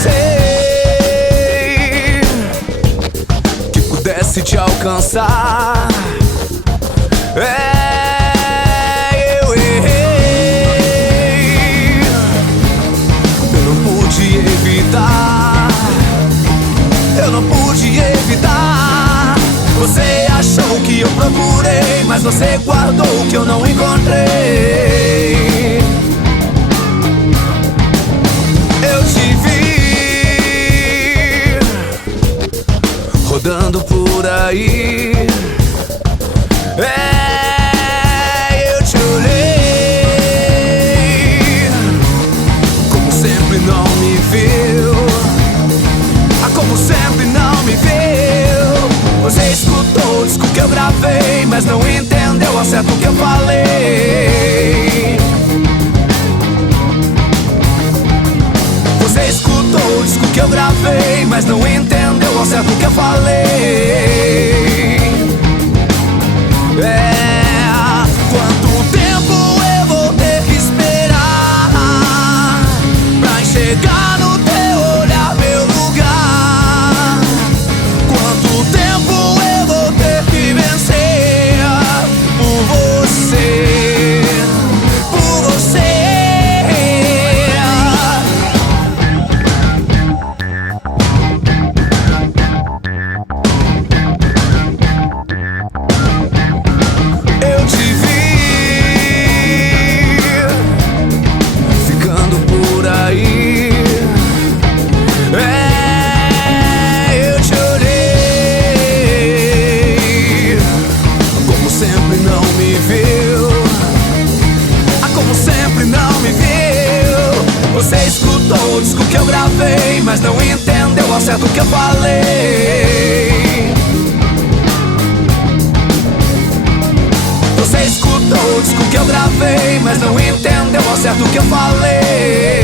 pensei que pudesse te alcançar. Eu errei, eu não pude evitar, eu não pude evitar. Você achou que eu procurei, mas você guardou o que eu não encontrei. Eu te vi rodando por aí. Eu te olhei, como sempre não me viu. Como sempre não me viu. Você escutou o disco que eu gravei, mas não entendeu ao certo o que eu falei. Você escutou o disco que eu gravei, mas não entendeu ao certo o que eu falei. Quanto tempo eu vou ter que esperar pra enxergar no teu olhar meu lugar? Quanto tempo eu vou ter que vencer por você, por você? Eu te vi ficando por aí. Eu te olhei, como sempre não me viu. Como sempre não me viu. Você escutou o disco que eu gravei, mas não entendeu ao certo o que eu falei. Você escutou o disco que eu gravei, mas não entendeu ao certo o que eu falei.